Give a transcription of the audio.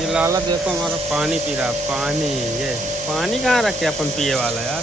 ये लाला देखो हमारा पानी पी रहा है, पानी। ये पानी कहाँ रखे अपन पिए वाला यार।